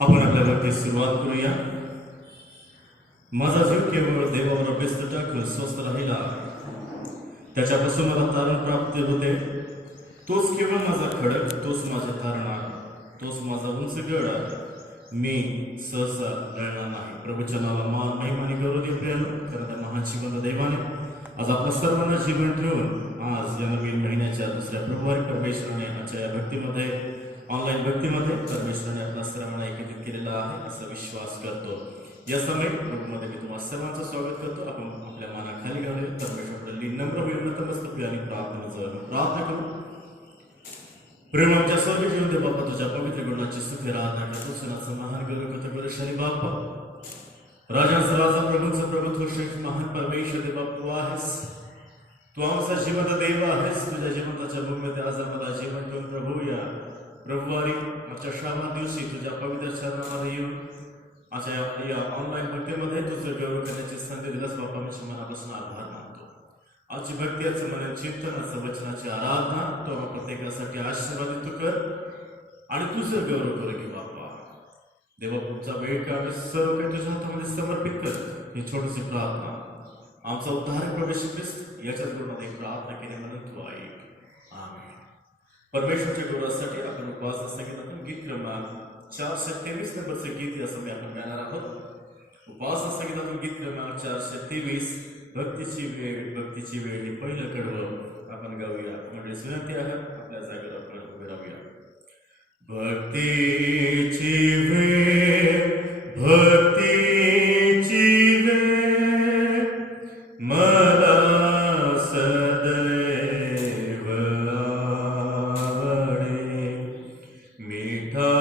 आपण आपल्या वाक्यात सुरुवात करूया. माझा जीव केवळ देवावर व्यस्त टाकून स्वस्थ राहिला, त्याच्यापासून मला तारण प्राप्त होते. तोच केवळ माझा खडक, तोच माझा तारणा, तोच माझा उंच गड. मी सहसा रडणार नाही. प्रभूच्या नावाला मान महिमा आणि गौरव देऊ प्रियानो, कारण त्या महान श्रीमंत देवाने आज आपल्या सर्वांना जीवन ठेवून आज या नवीन महिन्याच्या दुसऱ्या प्रभुवारी परमेश्वराने आजच्या या भक्तीमध्ये, ऑनलाईन भक्तीमध्ये परमेश्वराने आपल्या सर्वांना एकत्रित केलेला आहे असा विश्वास करतो. या समय प्रभूमध्ये मी तुम्हाला सर्वांचं स्वागत करतो. आपण आपल्या मानाखाली घालूया, परमेश्वराकडे नम्र होईल, नतमस्तक आणि प्रार्थना करू. प्रेम आमच्या सर्व जीवन दे बाप्पा, तुझ्या पवित्र गुणाची सुखी आराधना करतो. सणाचं महान गौरव करतो बलशाली बाप्पा, राजांचा राजा, प्रभूंचं प्रभू, तू श्रेष्ठ महान परमेश्वर दे बाप्पा, तू आहेस. तू आमचा जिवंत देव आहेस. तुझ्या जिवंताच्या भूमीमध्ये आज आम्हाला जीवन देऊन प्रभू या प्रभुवारी आजच्या श्रावण दिवशी तुझ्या पवित्र चरणामध्ये येऊन आजच्या या ऑनलाईन भक्तीमध्ये तुझं गौरव करण्याची संधी दिलास बाप्पा. मी मनापासून आभार मानतो. आजची भक्ती, आजचं मन चिंतनाचं वचनाची आराधना तो प्रत्येकासाठी आशीर्वादित तू कर आणि तुझं गौरव करू की बाप्पा. देवा, तुमचा वेळ काढ, सर्व काही तुझ्या हातामध्ये समर्पित कर. ही छोटीशी प्रार्थना आमचा उद्धारक प्रभू ख्रिस्त याच्याच गुणामध्ये प्रार्थना केली म्हणून तू ऐक. आमेन. परमेश्वरच्या गौरवासाठी आपण उपवास संगीतातून गीत क्रमांक 423 नंबरचे गीत या समय आपण गाणार आहोत. उपवास संगीतातून गीत क्रमांक 423 भक्तीची वेळ हे पहिलं कडवं आपण गाऊया. म्हणजे विनंती आहे आपल्या जागेवर आपण उभे राहूया. भक्तीची वेळ, भक्तीची वेळ मला सदैव आवडे. मिठा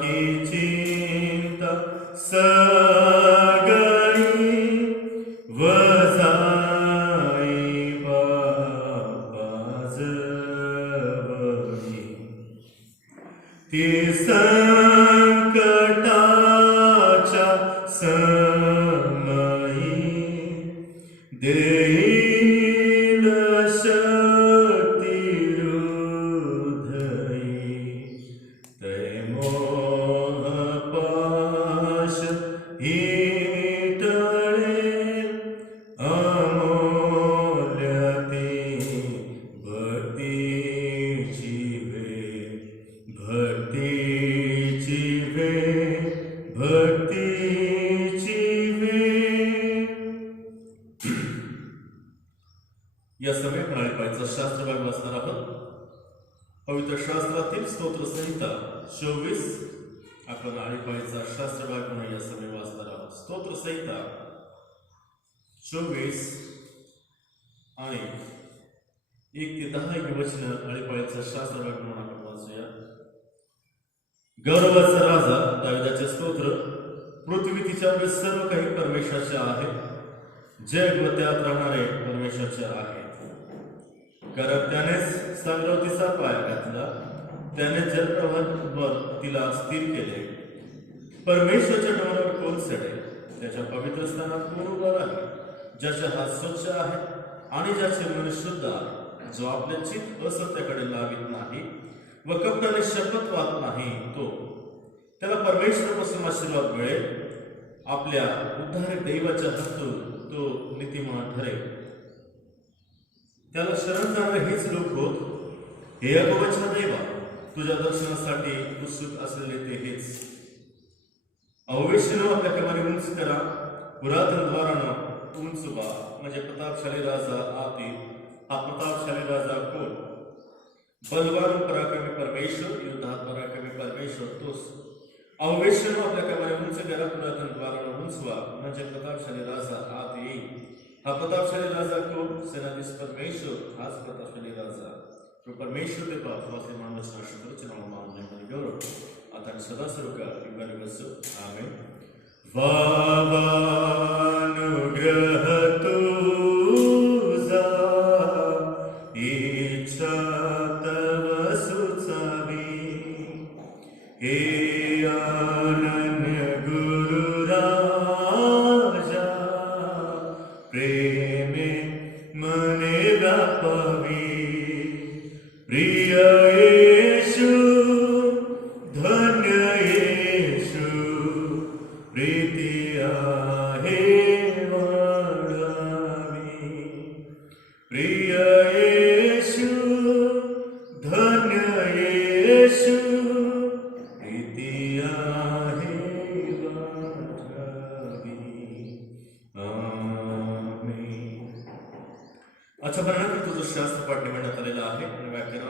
की चिंता ती संकटाच्या समयी देईल शक्ती हृदयी. तै मोह पाश ही टळे अमूल्य ती भक्तीची वेळ, भक्तीची वेळ, भक्तीची वेळ. या समय प्रणालीपायचा शास्त्र भाग वाचणार आहोत. पवित्र शास्त्रातील स्तोत्र संहिता 24 आपण आळीपायचा शास्त्र भाग म्हणून या समय वाचणार आहोत. स्तोत्र संहिता 24 आणि 1 ते 10 वचन आळीपायचा शास्त्र भाग म्हणून आपण वाचूया. गौरवाचा राजा दाविदाचे स्तोत्र. पृथ्वी तिच्यावर सर्व काही परमेश्वराचे आहे, जग व त्यात राहणारे परमेश्वराचे आहेत. कारण त्यानेच संगतीचा पाय घातला, त्याने जलप्रवाहावर तिला स्थिर केले. परमेश्वराच्या डोंगरावर कोण चढेल? त्याच्या पवित्र स्थानात कोण उभा राहील? ज्याचे हात स्वच्छ आहेत आणि ज्याचे मन शुद्ध आहे, जो आपले चित्त असत्याकडे लावित नाही व कपटाने शपथ वाहत नाही, त्याला परमेश्वरापासून आशीर्वाद मिळेल. आपल्या उद्धारक दैवाच्या हातून तो नीतिमान ठरेल. त्याला शरण जाणारे हेच लोक होत. हे याकोबाच्या देवा, तुझ्या दर्शनासाठी उत्सुक असलेले ते हेच. अवश्य आपल्या कमानी उंच करा, पुरातन द्वारानं उंच व्हा. म्हणजे प्रतापशाली राजा आती. हा प्रतापशाली राजा कोण? बलवान पराक्रमी परमेश्वर, युद्धात पराक्रमी परमेश्वर तोच. अवश्य आपल्या कमानी उंच करा, पुरातन द्वारानं उंच व्हा. म्हणजे प्रतापशाली राजा आत येईल. हा प्रतापशाली राजा कोण? सेनाधीश परमेश्वर, हाच प्रतापशाली राजा. तो परमेश्वर ते वाचले माणूस नाशकरचे नाव मान गौरव आता सदा सर्व काळ असो. आमेन. वावानुग्रह तुझा इच्छा तव सुचावी. हे अनन्य गुरु राजा, प्रेमे मने व्यापावी. प्रिय येशू, धन्य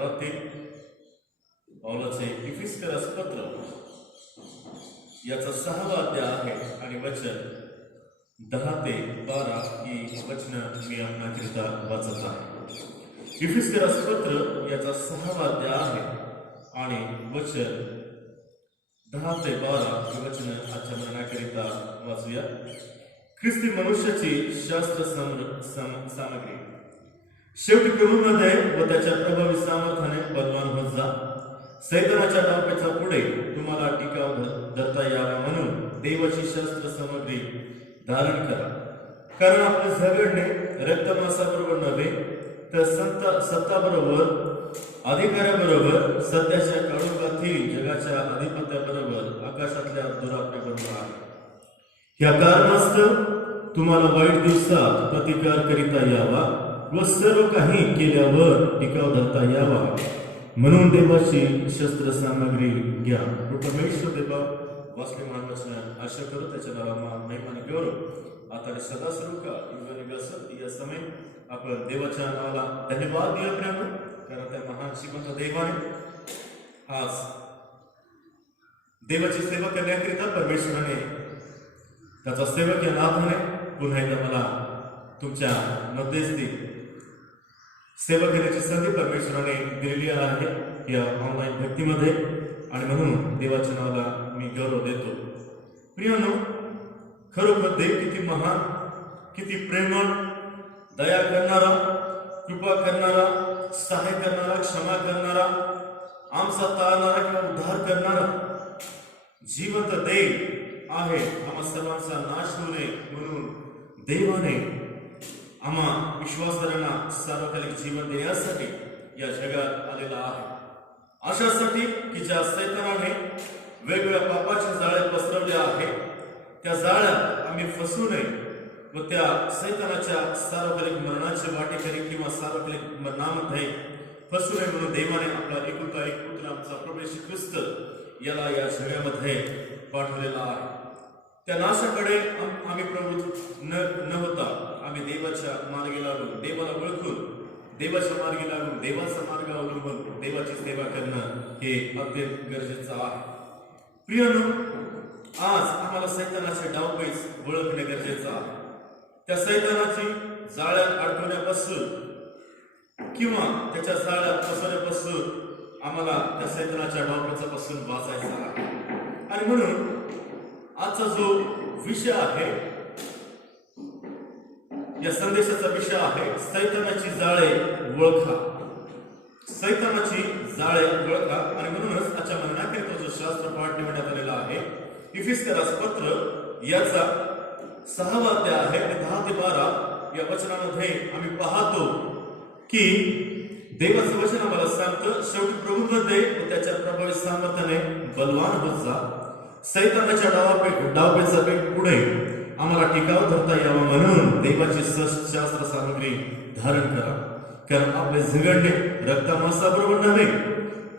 पत्रातील पौलाचे इफिस्करास पत्र याचा 6वा अध्याय आहे आणि वचन 10 ते 12 ही वचन मी आपणाकरिता वाचत आहे। इफिस्करास पत्र याचा 6वा अध्याय आहे आणि वचन 10 ते 12 ही वचन आजच्या मनाकरिता वाचूया। ख्रिस्ती मनुष्याची शास्त्र सामग्री शेवटी प्रभूमध्ये व त्याच्या प्रभावी सामर्थ्याने बलवान होत जा। सैतानाच्या डावपेचा पुढे तुम्हाला टिकाव धरता यावा म्हणून देवाची शास्त्र सामग्री धारण करा। कारण आपले झगडणे रक्तमांसाबरोबर नव्हे तर सत्ताबरोबर, अधिकाऱ्याबरोबर, सध्याच्या काळोखातील जगाच्या अधिपत्याबरोबर, आकाशातल्या दुरात्म्याबरोबर आहे। ह्या कारणास्तव तुम्हाला वाईट दिवसात प्रतिकार करिता यावा व सर्व काही केल्यावर टिकाव धरता यावा म्हणून देवाची शस्त्र सामग्री घ्या। परमेश्वर देवा वाचले मानवचन आशा करो त्याच्या नावामा महिमाने गौरव आता सदा सर्व का युग या समय आपण देवाच्या नावाला धन्यवाद दिला प्रेम कारण त्या महान श्रीमंत देवाने आज देवाची सेवा करण्याकरिता परमेश्वराने त्याचा सेवक या नाथाने पुन्हा एकदा मला तुमच्या मध्यस्थी सेवा करण्याची संधी परमेश्वराने दिलेली आहे या ऑनलाईन भक्तीमध्ये आणि म्हणून देवाच्या नावाला मी गौरव देतो। प्रियानो, खरोखर देव किती महान, किती प्रेमळ, दया करणारा, कृपा करणारा, सहाय करणारा, क्षमा करणारा, आमचा तारणारा किंवा उद्धार करणारा जिवंत देव आहे। आम्हा सर्वांचा नाश होऊ नये म्हणून देवाने आम्हा विश्वासधारांना सार्वकालिक जीवन देण्यासाठी या जगात आलेला आहे। अशासाठी की ज्या सैतानाने वेगवेगळ्या पापाच्या जाळ्यात पसरवल्या आहे त्या जाळ्यात आम्ही फसू नये व त्या सैतानाच्या सार्वकालिक मरणाचे वाटेकरी किंवा सार्वकालिक मरणामध्ये फसू नये म्हणून देवाने आपला एकुलता एक पुत्र आमचा प्रभू येशू ख्रिस्त याला या जगामध्ये पाठवलेला आहे। त्या नाशाकडे आम्ही प्रवृत्त न होता आम्ही देवाच्या मार्गी लागून, देवाला ओळखून, देवाच्या मार्गी लागून, देवाचा मार्ग अवलंबून देवाची सेवा करणं हे अत्यंत गरजेचं आहे। प्रियानो, आज आम्हाला सैतानाचे डावपेच ओळखणे गरजेचं आहे। त्या सैतानाची जाळ्यात अडकवण्यापासून किंवा त्याच्या जाळ्यात फसवण्यापासून आम्हाला त्या सैतानाच्या डावपेचापासून वाचायचं आहे। आणि म्हणून आजचा जो विषय आहे या संदेशाचा विषय आहे सैतानाची जाळे ओळखा। सैतानाची जाळे ओळखा आणि म्हणूनच आजच्या मननाकरिता जो शास्त्र पाठ निवडण्यात आलेला आहे इफिस्करास पत्र याचा 6वा अध्याय आहे आणि 10 ते 12 या वचनामध्ये आम्ही पाहतो की देवाचं वचन आम्हाला सांगतं शेवटी प्रभूमध्ये व त्याच्या प्रभावी सामर्थ्याने बलवान होत जा। सैतानाच्या डावपेचा पुढे आम्हाला टिकाव धरता यावा म्हणून देवाची शास्त्र सामग्री धारण करा। कारण आपले झगडणे रक्तमांसाबरोबर नव्हे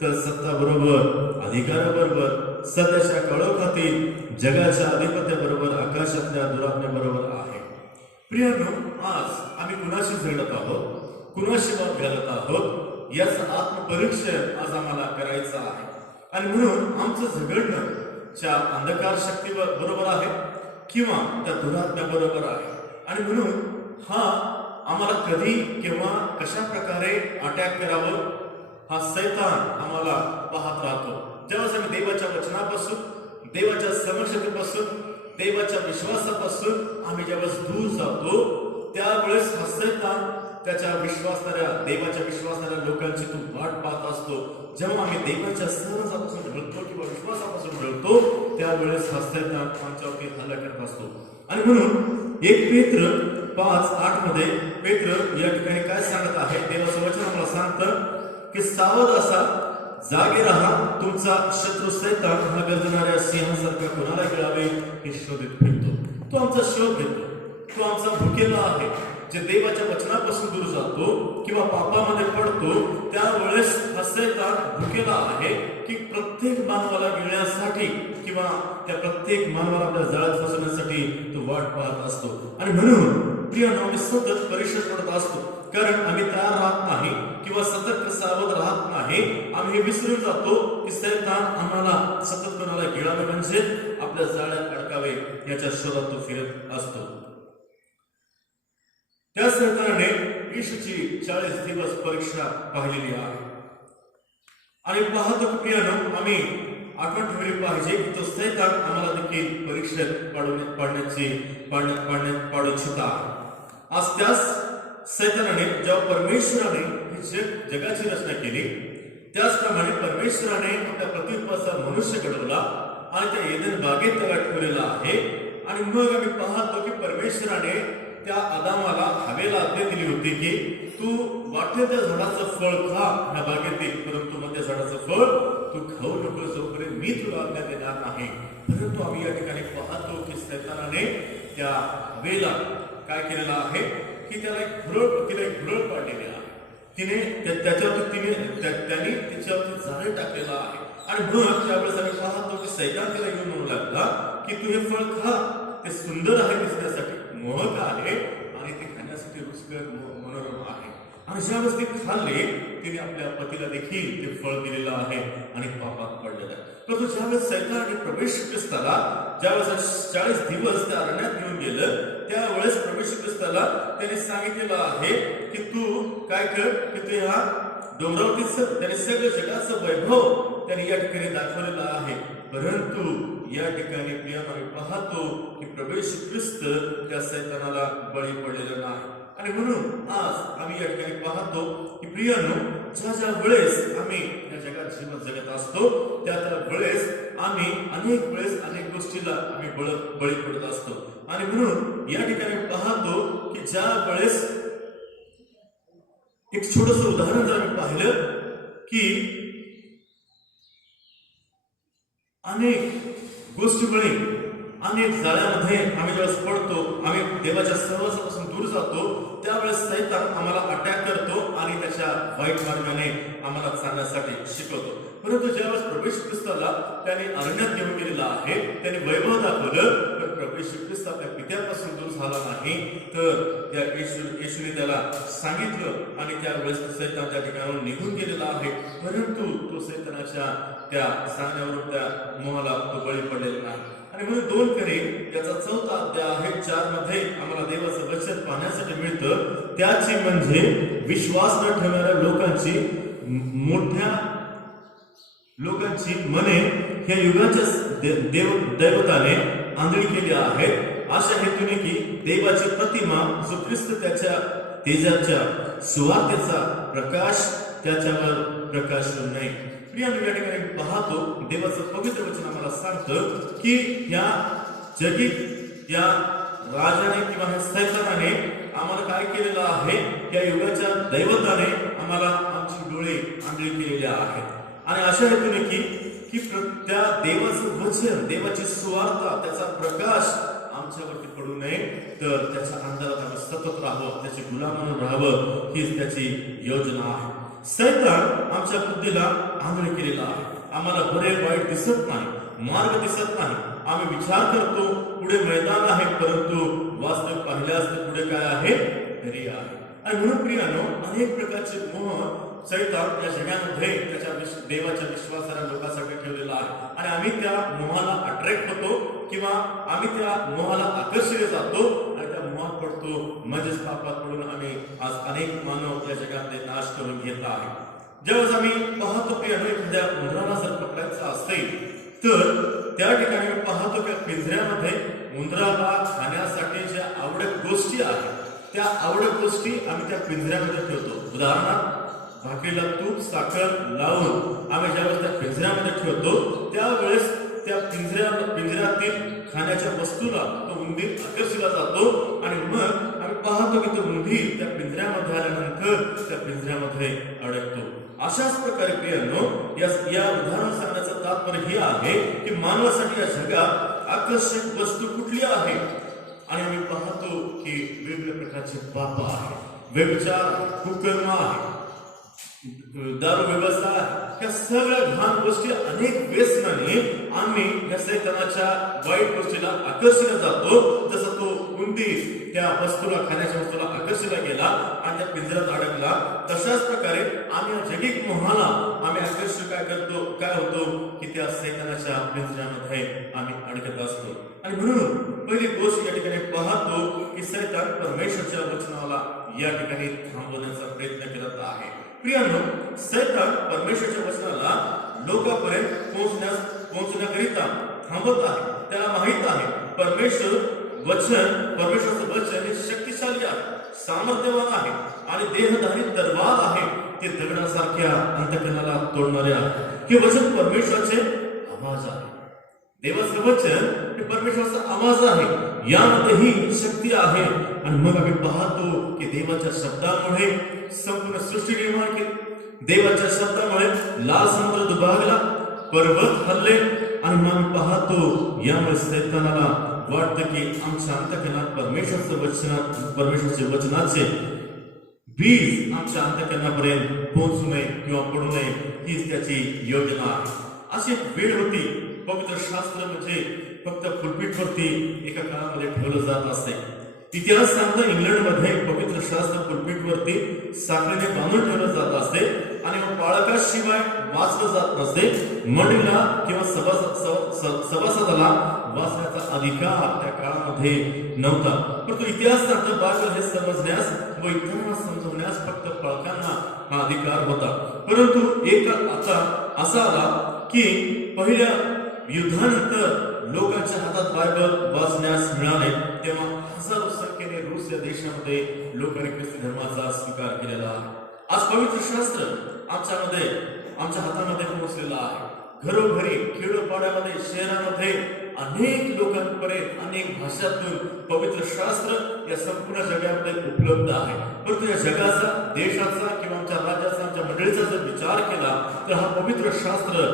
तर सत्ताबरोबर, अधिकाराबरोबर, सध्याच्या काळोखातील जगाच्या अधिपत्याबरोबर, आकाशातल्या दुरात्म्याबरोबर आहे। प्रियानो, आज आम्ही कुणाशी झगडत आहोत, कुणाशी वाद घालत आहोत याचं आत्मपरीक्षण आज आम्हाला करायचं आहे। आणि म्हणून आमचं झगडणं च्या अंधकार शक्ती बरोबर आहे किंवा त्या दुरात्म्या बरोबर आहे। आणि म्हणून हा आम्हाला कधी किंवा कशा प्रकारे अटॅक करावं हा सैतान आम्हाला पाहत राहतो। जेव्हा आम्ही देवाच्या वचनापासून, देवाच्या समक्षतेपासून, देवाच्या विश्वासापासून आम्ही जेव्हा दूर जातो त्यावेळेस हा सैतान त्याच्या देवाच्या विश्वासणाऱ्या लोकांची तो वाट पाहत असतो। जेव्हा आम्ही देवाच्या सहजापासून ढळतो किंवा विश्वासापासून ढळतो त्यावेळेस हा सैतान आमच्यावरती हल्ला करत असतो। आणि म्हणून 1 पेत्र 5:8 मध्ये पेत्र या ठिकाणी काय सांगत आहे, देवाचं वचन आम्हाला सांगतं की सावध असा, जागे राहा, तुमचा शत्रू सैतान हा गर्जणाऱ्या सिंहासारखा कोणाला गिळावे हे शोधित फिरतो। तो आमचा शोध घेतो, तो आमचा भुकेला आहे। जे देवाच्या वचनापासून दूर जातो किंवा पापामध्ये पडतो त्यावेळेस हा सैतान भुकेला आहे की प्रत्येक मानवाला गिळण्यासाठी किंवा त्या प्रत्येक मानवाला आपल्या जाळ्यात फसवण्यासाठी तो वाट पाहत असतो। आणि म्हणून प्रियानो आम्ही सतत परीक्षेत पडत असतो, कारण आम्ही तयार राहत नाही किंवा सतर्क सावध राहत नाही. आम्ही हे विसरून जातो की सैतान आम्हाला सतत कोणाला गिळावे म्हणजे आपल्या जाळ्यात अडकावे याच्या शोधात तो फिरत असतो. त्या सैतानाने येशूची 40 दिवस परीक्षा पाहिलेली आहे आणि पाहतो की प्रियानो आम्ही आठवण ठेवली पाहिजे की तो सैतान आम्हाला देखील परीक्षेत पाडू इच्छिता. आज त्याच सैतानाने जेव्हा परमेश्वराने ही जगाची रचना केली, त्याचप्रमाणे परमेश्वराने आपल्या प्रतिरूपाचा मनुष्य घडवला आणि त्या एदेन बागेत त्याला ठेवलेला आहे. आणि मग आम्ही पाहतो की परमेश्वराने त्या आदामाला हवेला आज्ञा दिली होती की तू वाटेल त्या झाडाचं फळ खा ह्या बागेतील, परंतु मग त्या झाडाचं फळ तू खाऊ नको जोपर्यंत मी तुला आज्ञा देणार नाही. परंतु आम्ही या ठिकाणी पाहतो की सैतानाने त्या हवेला काय केलेलं आहे की तिला एक भुरळ पाडलेली आहे. त्यांनी त्याच्यावरती जाळे टाकलेला आहे. आणि मग त्यावेळेस आम्ही पाहतो की सैतान तिला येऊन म्हणू लागला की तू हे फळ खा, ते सुंदर आहे दिसण्यासाठी, मोहक आहे आणि ते खाण्यासाठी रुचकर मनोरम आहे. आणि ज्यावेळेस ते खाल्ले तिने आपल्या पतीला देखील ते फळ दिलेलं आहे आणि पापात पडलेलं आहे. परंतु ज्यावेळेस सैतानाने प्रवेश ख्रिस्ताला ज्यावेळेस 40 दिवस त्या अरण्यात घेऊन गेलं, त्यावेळेस प्रवेश ख्रिस्ताला त्याने सांगितलेलं आहे की तू काय कर की तू ह्या डोंगरावरती त्याने सगळं जगाचं वैभव त्याने या ठिकाणी दाखवलेलं आहे. परंतु या ठिकाणी प्रियानो आम्ही पाहतो की प्रवेश ख्रिस्त त्या सैतानाला बळी पडलेला नाही. आणि म्हणून आज आम्ही या ठिकाणी पाहतो की प्रियानो ज्या वेळेस आम्ही या जगात जीवन जगत असतो त्या वेळेस आम्ही अनेक गोष्टीला आम्ही बळी पडत असतो. आणि म्हणून या ठिकाणी पाहतो की ज्या वेळेस एक छोटस उदाहरण जर आम्ही पाहिलं की अनेक गोष्टीमुळे अनेक जाळ्यामध्ये आम्ही ज्यावेळेस पडतो, आम्ही देवाच्या सहवासापासून दूर जातो, त्यावेळेस सैतान आम्हाला अटॅक करतो आणि त्याच्या वाईट मार्गाने आम्हाला चालण्यासाठी शिकवतो. परंतु ज्यावेळेस प्रवेश ख्रिस्ताला त्याने अरण्यात घेऊन गेलेला आहे, त्याने वैभव दाखवलं, तर प्रवेश ख्रिस्त आपल्या पित्यापासून दूर झाला नाही, तर त्या येशूने त्याला सांगितलं आणि त्यावेळेस सैतान त्या ठिकाणाहून निघून गेलेला आहे. परंतु तो सैतानाच्या त्या सांगण्यावरून त्या मोहाला तो बळी पडलेला नाही. आणि म्हणून 2 Corinthians याचा 4 अध्याय आहे 4 मध्ये आम्हाला देवाचं वचन पाहण्यासाठी मिळतं. त्याची म्हणजे विश्वास न ठेवणाऱ्या लोकांची मने ह्या युगाच्या दैवताने आंधळी केली आहेत, अशा हेतूने की देवाची प्रतिमा जो ख्रिस्त त्याच्या तेजाच्या सुवार्तेचा प्रकाश त्याच्यावर प्रकाशू नये. प्रियानो या ठिकाणी पाहतो देवाचं पवित्र वचन आम्हाला सांगतं की या जगीत या राजाने किंवा ह्या सैतानाने आम्हाला काय केलेलं आहे, या युगाच्या दैवताने आम्हाला आमची डोळे आंधळी केलेले आहेत. आणि अशा हेतूने की त्या देवाचं वचन, देवाची सुवार्ता, त्याचा प्रकाश आमच्यावरती पडू नये, तर त्याच्या अंधारात आम्ही सतत राहावं, त्याची गुलाम म्हणून राहावं, हीच त्याची योजना आहे. सैतान आमच्या बुद्धीला आंधळी केलेला आहे. आम्हाला बरे वाईट दिसत नाही, मार्ग दिसत नाही. आम्ही विचार करतो पुढे मैदान आहे, परंतु वास्तविक पाहिल्यास पुढे काय आहे, दरी आहे. आणि म्हणून प्रियानो अनेक प्रकारचे मोह सैतान या जगामध्ये त्याच्या देवाच्या विश्वासाच्या लोकांसाठी ठेवलेला आहे. आणि आम्ही त्या मोहाला अट्रॅक्ट होतो किंवा आम्ही त्या मोहाला आकर्षित जातो आणि त्या मोहात पडतो, म्हणजेच पापात पडून आम्ही आज अनेक मानव या जगात नाश करून घेत आहे. ज्यावेळेस आम्ही पाहतो की एखाद्या उंदराला जर पकडायचं असेल तर त्या ठिकाणी मी पाहतो की पिंजऱ्यामध्ये उंदराला खाण्यासाठी ज्या आवडत गोष्टी आहेत त्या आवडत गोष्टी आम्ही त्या पिंजऱ्यामध्ये ठेवतो. उदाहरणार्थ भाकरीला तूप साखर लावून आम्ही ज्यावेळेस त्या पिंजऱ्यामध्ये ठेवतो त्यावेळेस त्या पिंजऱ्यातील खाण्याच्या वस्तूला तो उंदीर आकर्षिला जातो आणि मग आम्ही पाहतो की तो उंदीर त्या पिंजऱ्यामध्ये आल्यानंतर त्या पिंजऱ्यामध्ये अडकतो. अशाच प्रकारे प्रियानो या उदाहरण सांगण्याचं तात्पर्य हे आहे की मानवासाठी या जगात आकर्षक वस्तू कुठली आहे. आणि आम्ही पाहतो की वेगवेगळ्या प्रकारचे पाप आहे, व्यभिचार, कुकर्म आहे, दारू व्यवस्था आहे, या सगळ्या घाण गोष्टी अनेक व्यसनाने आम्ही या सैतानाच्या वाईट गोष्टीला आकर्षित जातो. जसं तो उंदीर त्या वस्तूला, खाण्याच्या वस्तूला आकर्षिला गेला आणि त्या पिंजऱ्यात अडकला, तशाच प्रकारे आम्ही जैविक मोहाला आम्ही आकर्षित काय होतो की त्या सैतानाच्या पिंजऱ्यामध्ये आम्ही अडकत असतो. आणि म्हणून पहिली गोष्ट या ठिकाणी पाहतो की सैतान परमेश्वराच्या वचनाला या ठिकाणी थांबवण्याचा प्रयत्न करत आहे. प्रियानो, सैतान परमेश्वराच्या वचनाला लोकांपर्यंत पोहोचण्याकरिता थांबत आहे. त्याला माहित आहे परमेश्वराचं वचन हे शक्तिशाली आहे, सामर्थ्यवान आहे आणि देहधारी तलवार आहे. ते दगडासारख्या अंतःकरणाला तोडणारे आहे. हे वचन परमेश्वराचे आवाज आहे. देवाचं वचन हे परमेश्वराचा आवाज आहे. यामध्येही शक्ती आहे. आणि मग आम्ही पाहतो की देवाच्या शब्दामुळे संपूर्ण सृष्टी निर्माण केली. देवाच्या शब्दामुळे लाल समुद्र दुभागला, पर्वत हल्ले. आणि मग आम्ही पाहतो यामुळे सैतानाला वाटतं की आमच्या अंतःकरणात परमेश्वराच्या वचनाचे बीज आमच्या अंतःकरणापर्यंत पोहोचू नये किंवा पडू नये, हीच त्याची योजना आहे. अशी एक वेळ होती, पवित्र शास्त्र म्हणजे फक्त पुलपीटवरती एका काळामध्ये ठेवलं जात असे. इतिहास सांगता इंग्लंडमध्ये पवित्र शास्त्र पुलपीटवरती साखळीने बांधून ठेवलं जात असे आणि पाळकाशिवाय वाचलं जात नसे. मंडळीला किंवा सभासदाला वाचण्याचा अधिकार त्या काळामध्ये नव्हता. परंतु इतिहास सांगता बायबल हे समजण्यास व इतरांना समजवण्यास फक्त पाळकांना हा अधिकार होता. परंतु एक आता असा आला की पहिल्या युद्धानंतर लोकांच्या हातात बायबल वाचण्यास मिळाले, तेव्हा हजारो संख्येने रूस या देशामध्ये लोकांनी ख्रिस्ती धर्माचा स्वीकार केलेला आहे. आज पवित्र शास्त्र आमच्या हातामध्ये पोहोचलेलं आहे. घरोघरी, खेडोपाड्यामध्ये, शहरामध्ये अनेक लोकांपर्यंत अनेक भाषातून पवित्र शास्त्र या संपूर्ण जगामध्ये उपलब्ध आहे. परंतु या जगाचा, देशाचा किंवा आमच्या राज्याचा, आमच्या मंडळीचा जर विचार केला तर हा पवित्र शास्त्र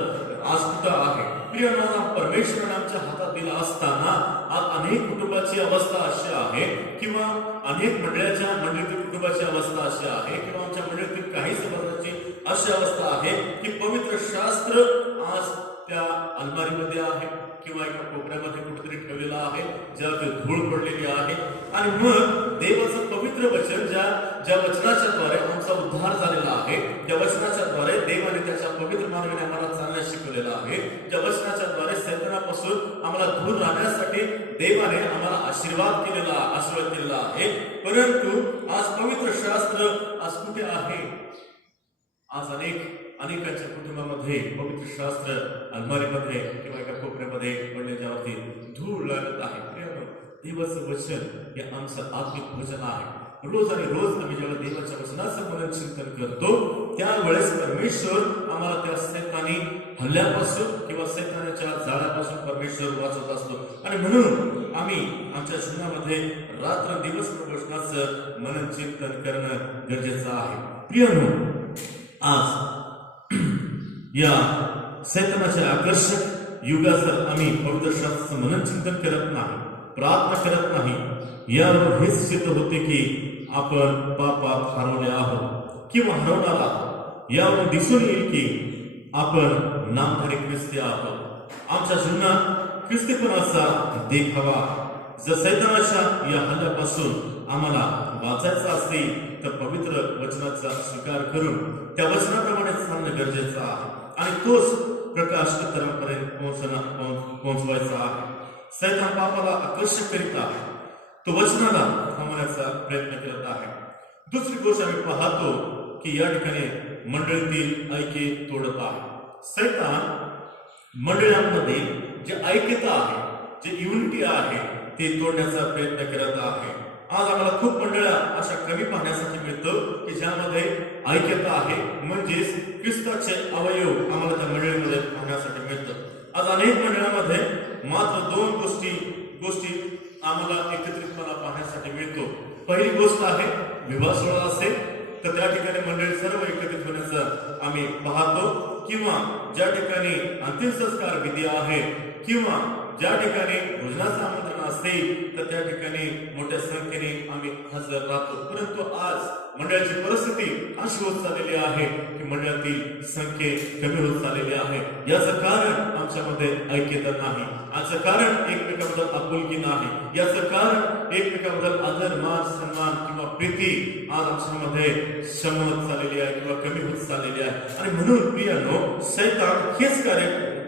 आज कुठं आहे? प्रियाला परमेश्वराने आमच्या हातात दिला असताना आज अनेक कुटुंबाची अवस्था अशी आहे किंवा अनेक मंडळीतील कुटुंबाची अवस्था अशी आहे किंवा आमच्या मंडळीतील काही समाजाची अशी अवस्था आहे की पवित्र शास्त्र आज त्या अलमारीमध्ये आहे किंवा एका कोपऱ्यामध्ये कुठेतरी ठेवलेला आहे, ज्यावर धूळ पडलेली आहे. आणि मग देवाचं पवित्र वचन ज्या वचनाच्या द्वारे आमचा उद्धार झालेला आहे, त्या वचनाच्या द्वारे देवाने त्याच्या पवित्र मार्गाने आम्हाला चालण्यास शिकवलेला आहे, ज्या वचनाच्या द्वारे सैतानापासून आम्हाला दूर राहण्यासाठी देवाने आम्हाला आशीर्वाद केलेला आहे. परंतु आज पवित्र शास्त्र आज कुठे आहे? आज अनेकांच्या कुटुंबामध्ये पवित्र शास्त्र अलमारीमध्ये किंवा एका कोपऱ्यामध्ये पडले, ज्यावरती धूळ लागत आहे. देवाचं वचन हे आमचं आत्मिक भोजन आहे. रोज आणि रोज आम्ही जेव्हा देवाच्या वचनाचं मनन चिंतन करतो त्यावेळेस परमेश्वर आम्हाला त्या सैतानी हल्ल्यापासून किंवा सैतानाच्या जाळ्यापासून परमेश्वर वाचवत असतो. आणि म्हणून आम्ही आमच्या जीवनामध्ये रात्रंदिवस वचनाचं मनन चिंतन करणं गरजेचं आहे. प्रियानो, आज या सैतानाच्या आकर्षक युगात जर आम्ही पवित्र शास्त्राचं मनन चिंतन करत नाही, प्रार्थना करत नाही, यावर हेच सिद्ध होते की आपण पापात हरवले आहोत किंवा हरवणार आहोत. यावरून दिसून येईल की आपण नामधारी ख्रिस्ती आहोत. आमच्या जीवनात ख्रिस्तीपणाचा देखावा जर सैतानाच्या या हल्ल्यापासून आम्हाला वाचायचं असेल तर पवित्र वचनाचा स्वीकार करून त्या वचनाप्रमाणे चालणं गरजेचं आहे आणि तोच प्रकाश इतरांपर्यंत पोहोचवायचा आहे. सैतान पापाला आकर्षक करीत आहे, तो वचनाला थांबवण्याचा प्रयत्न करत आहे. दुसरी गोष्ट आम्ही पाहतो की या ठिकाणी मंडळीतील ऐक्य तोडत आहे. सैतान मंडळांमध्ये जे ऐक्यता आहे, जे युनिटी आहे, ते तोडण्याचा प्रयत्न करत आहे. आज आम्हाला खूप मंडळा अशा कमी पाहण्यासाठी मिळतो की ज्यामध्ये ऐक्यता आहे, म्हणजेच ख्रिस्ताचे अवयव आम्हाला त्या मंडळीमध्ये पाहण्यासाठी मिळतात. आज अनेक मंडळामध्ये मात्र दोन गोष्टी आम्हाला एकत्रितपणा पाहण्यासाठी मिळतो. पहिली गोष्ट आहे विवाह सोहळा असेल तर त्या ठिकाणी मंडळी सर्व एकत्रित होण्याचं आम्ही पाहतो किंवा ज्या ठिकाणी अंतिम संस्कार विधी आहे किंवा ज्या ठिकाणी भोजनाचं आमंत्रण असेल तर त्या ठिकाणी मोठ्या संख्येने आम्ही हजर राहतो. परंतु आज मंडळाची परिस्थिती अशी होत चाललेली आहे की मंडळातील संख्ये कमी होत चाललेली आहे. याचं कारण आमच्यामध्ये ऐक्यता नाही, याचं कारण एकमेकांबद्दल आपुलकी नाही, याचं कारण एकमेकांबद्दल आदर मान सन्मान किंवा प्रीती आज आमच्यामध्ये शमत चाललेली आहे किंवा कमी होत चाललेली आहे. आणि म्हणून प्रियानो, शैतान हेच कार्य,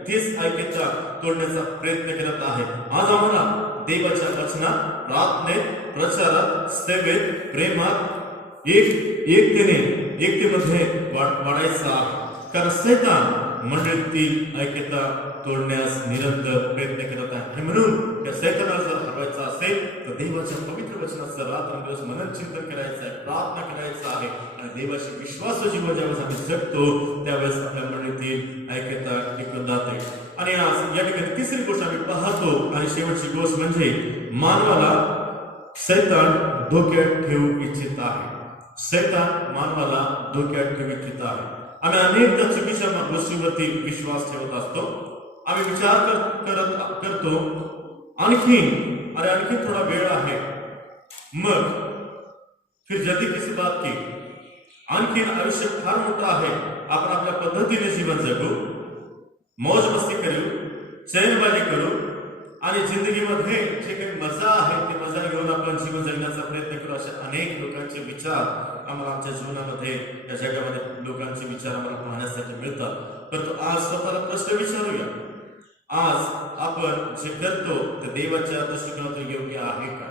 तेच ऐक्यता तोडण्याचा प्रयत्न करत आहे. आज आम्हाला देवाच्या वचनात, प्रार्थनेत, प्रचारात, सेवेत, प्रेमात एकतेमध्ये वाढायचं आहे. कारण शैतान मंडळीतील ऐक्यता तोडण्यास निरंतर प्रयत्न करत आहे. आणि म्हणून त्या शैतानाला जर हरवायचं असेल तर देवाच्या पवित्र वचनाचं रात्रंदिवस मनन चिंतन करायचं आहे, प्रार्थना करायचं आहे. आणि देवाशी विश्वास जीवन ज्यावेळेस आम्ही जगतो त्यावेळेस आपल्या मंडळीतील ऐक्यता टिकून जाते. आणि आज या ठिकाणी तिसरी गोष्ट आम्ही पाहतो आणि शेवटची गोष्ट म्हणजे मानवाला शैतान धोक्यात ठेवू इच्छित आहे. शैतान मानवाला धोक्यात ठेवू इच्छित आहे. आम्ही अनेकदा चुकीच्या गोष्टीवरती विश्वास ठेवत असतो. आम्ही विचार करतो आणखी थोडा वेळ आहे, मग फिर जल्दी किसी बात की, आणखी आयुष्य फार मोठं आहे, आपण आपल्या पद्धतीने जीवन जगू, मौज मस्ती करू, चैनबाजी करू आणि जिंदगीमध्ये जे काही मजा आहे ते मजा घेऊन आपण जीवन जगण्याचा प्रयत्न करू. असे अनेक लोकांचे विचार आम्हाला आमच्या जीवनामध्ये, या जगामध्ये लोकांचे विचार आम्हाला पाहण्यासाठी मिळतात. परंतु आज स्वतःला प्रश्न विचारूया, आज आपण जे करतो ते देवाच्या दृष्टिकोनातून योग्य आहे का?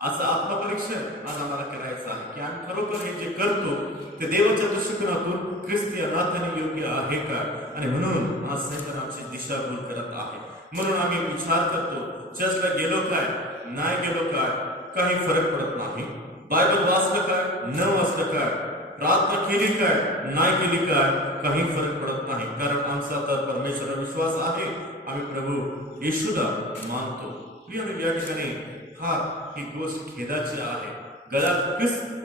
असं आत्मपरीक्षण आज आम्हाला करायचं आहे की आम्ही खरोखर हे जे करतो ते देवाच्या दृष्टिकोनातून ख्रिस्ती नात्याने योग्य आहे का? आणि म्हणून आज शैतान आमची दिशाभूल करत आहे. म्हणून आम्ही विचार करतो, चर्चला गेलो काय, नाही गेलो काय, काही फरक पडत नाही. बायबल वाचलं काय, न वाचलं काय, प्रार्थना केली काय, नाही केली काय, काही फरक पडत नाही. कारण आमचा तर परमेश्वरावर विश्वास आहे, आम्ही प्रभू येशूला मानतो. प्रिय या ठिकाणी ही गोष्ट खेदाची आहे. गळ्यात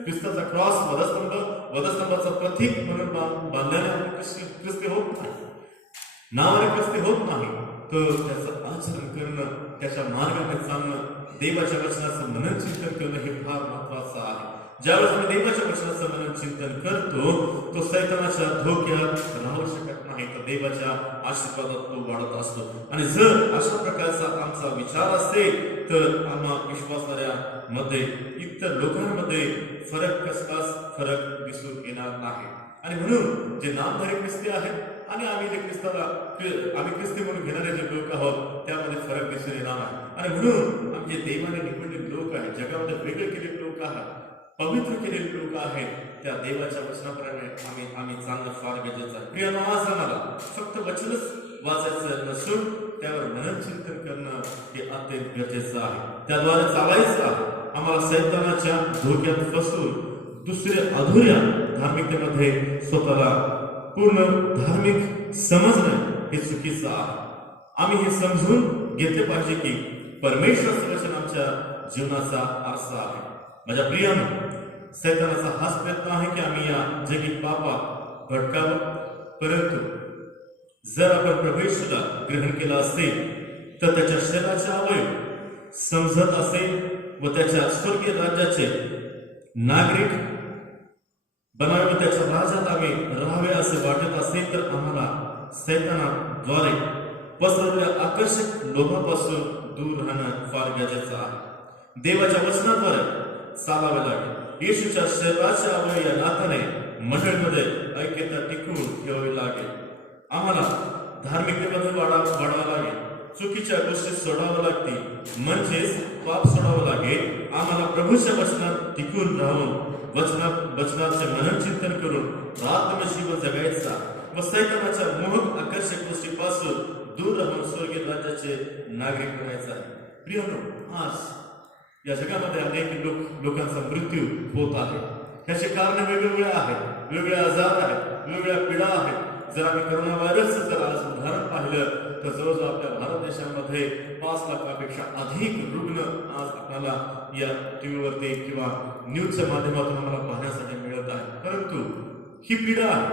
ख्रिस्ताचा क्रॉस, वधस्तंभाचा प्रतीक म्हणून बांधल्याने आपण ख्रिस्ती होत नाही, नावाने ख्रिस्ती होत नाही. तर त्याचं आचरण करणं, त्याच्या मार्गाने चालणं, देवाच्या वचनाचं मनन चिंतन करणं हे फार महत्वाचं आहे. ज्यावेळेस आम्ही देवाच्या वचनाचं मनन चिंतन करतो तो शैतानाच्या धोक्यात राहू शकत नाही, तर देवाच्या आशीर्वादात तो वाढत असतो. आणि जर अशा प्रकारचा आमचा विचार असेल तर आम्हा विश्वासणाऱ्यामध्ये, इतर लोकांमध्ये फरक दिसून येणार नाही. आणि म्हणून जे नामधारी ख्रिस्ती आहेत आणि आम्ही ख्रिस्ती म्हणून घेणारे जे लोक आहोत त्यामध्ये फरक दिसून येणार नाही. आणि म्हणून आमचे देवाने निवडलेले लोक आहेत, जगामध्ये वेगळे केलेले लोक आहेत, पवित्र केलेले लोक आहेत, त्या देवाच्या वचनाप्रमाणे आम्ही चालणं फार गरजेचं आहे. प्रिय आज आम्हाला फक्त वचनच वाचायचं नसून त्यावर मनन चिंतन करणं हे अत्यंत गरजेचं आहे. त्याद्वारे चालायचं आहे. आम्हाला शैतानाच्या धोक्यात फसून दुसऱ्या अधुऱ्या धार्मिकतेमध्ये स्वतःला पूर्ण धार्मिक समजणं हे चुकीचं आहे. आम्ही हे समजून घेतले पाहिजे की परमेश्वराचं वचन आमच्या जीवनाचा आरसा आहे. माझ्या प्रियानो, शैतानाचा हाच प्रयत्न आहे की आम्ही या जगी पापात भटकावं. परंतु जर आपण प्रभूला ग्रहण केलं असेल तर त्याच्या शरीराचे अवयव समजत असेल व त्याच्या स्वर्गीय राज्याचे नागरिक बनावे व त्याच्या राज्यात आम्ही राहावे असे वाटत असेल तर आम्हाला शैतानाद्वारे पसरवलेल्या आकर्षक लोभापासून दूर राहणं फार गरजेचं आहे. देवाच्या वचनाद्वारे चालावे लागेल. येशूच्या शरीराच्या अवयव या नात्याने मंडळीमध्ये ऐक्यता टिकवून ठेवावी लागेल. आम्हाला धार्मिकतेमध्ये वाढावं लागेल. चुकीच्या गोष्टी सोडाव्या लागतील, म्हणजेच पाप सोडावं लागेल. आम्हाला प्रभूच्या वचनात टिकून राहून वचनाचे मनन चिंतन करून आत्म्य जीवन जगायचा व शैतानाच्या मोहक आकर्षक गोष्टीपासून दूर राहून स्वर्गीय राज्याचे नागरिक बनायचा आहे. प्रियनो, आज या जगामध्ये अनेक लोकांचा मृत्यू होत आहे. त्याचे कारण वेगवेगळे आहेत, वेगवेगळे आजार आहेत, वेगवेगळ्या पीडा आहेत. जर आम्ही कोरोना व्हायरसचं जर आज उदाहरण पाहिलं तर जवळजवळ आपल्या भारत देशामध्ये 5 लाखापेक्षा अधिक रुग्ण आज आपल्याला या टीव्हीवरती किंवा न्यूजच्या माध्यमातून आम्हाला पाहण्यासाठी मिळत आहे. परंतु ही पीडा आहे,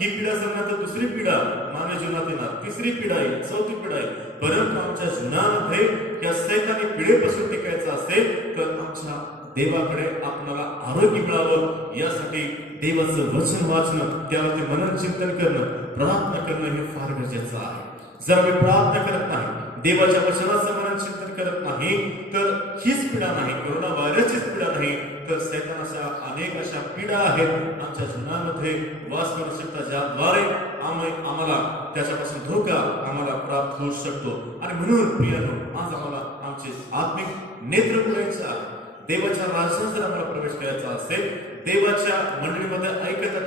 ही पीडा सांगण्यात दुसरी पीडा मानव जीवनात येणार, तिसरी पीडा येईल, चौथी पीडा येईल. परंतु आमच्या जीवनामध्ये या सैतानी पिढीपासून टिकायचं असेल तर आमच्या देवाकडे आपल्याला आरोग्य मिळावं यासाठी देवाचं वचन वाचणं, त्यावरती मनन चिंतन करणं, प्रार्थना करणं हे फार गरजेचं आहे. जर आम्ही प्रार्थना करत नाही, देवाच्या वचनाचं मनन चिंतन करत नाही, तर हीच पीडा नाही, कोरोना व्हायरसचीच पीडा नाही, तर सैतानाच्या अनेक अशा पीडा आहेत आमच्या जीवनामध्ये वास करू शकतात, ज्याद्वारे आम्हाला त्याच्यापासून धोका आम्हाला प्राप्त होऊ शकतो. आणि म्हणून प्रियानो, आज आम्हाला आमचे आत्मिक नेत्र उघडायचे आहे. देवाच्या राज्यात जर आम्हाला प्रवेश करायचा असेल, देवाच्या मंडळीमध्ये ऐक्यता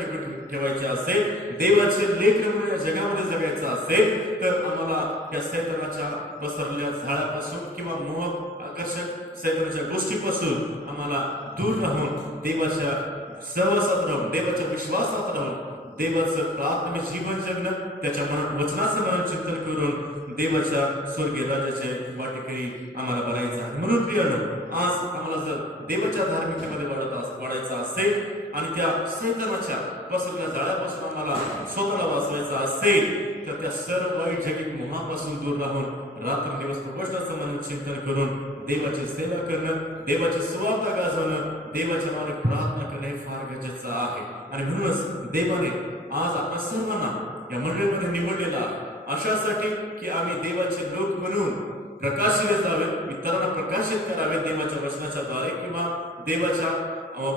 ठेवायची असेल, देवाचे लेकरं म्हणून या जगामध्ये जगायचं असेल, तर आम्हाला या सैतानाच्या पसरलेल्या झाडापासून किंवा मोहक आकर्षक सैतानाच्या गोष्टीपासून आम्हाला दूर राहून देवाच्या सहवासात राहून, देवाच्या विश्वासात राहून देवाचं प्रार्थना जीवन जगणं, त्याच्या वचनाचं मनन चिंतन करून देवाच्या स्वर्गीय राज्याचे वाटेकरी आम्हाला बनायचं आहे. म्हणून प्रियानो, आज आम्हाला जर देवाच्या धार्मिकतेमध्ये वाढायचं असेल आणि त्या सैतानाच्या पसरलेल्या जाळ्यापासून आम्हाला स्वतःला वाचवायचं असेल, तर त्या सर्व वाईट जगिक मोहापासून दूर राहून रात्रंदिवस प्रवचनाचं मनन चिंतन करून देवाची सेवा करणं, देवाची सुवार्ता गाजवणं, देवाच्या नावाने प्रार्थना करणं हे फार गरजेचं आहे. आणि म्हणूनच देवाने आज आपण सर्वांना या मंडळीमध्ये निवडलेला अशासाठी की आम्ही देवाचे लोक म्हणून प्रकाशिले जावे, इतरांना प्रकाशित करावे देवाच्या वचनाच्या द्वारे किंवा देवाच्या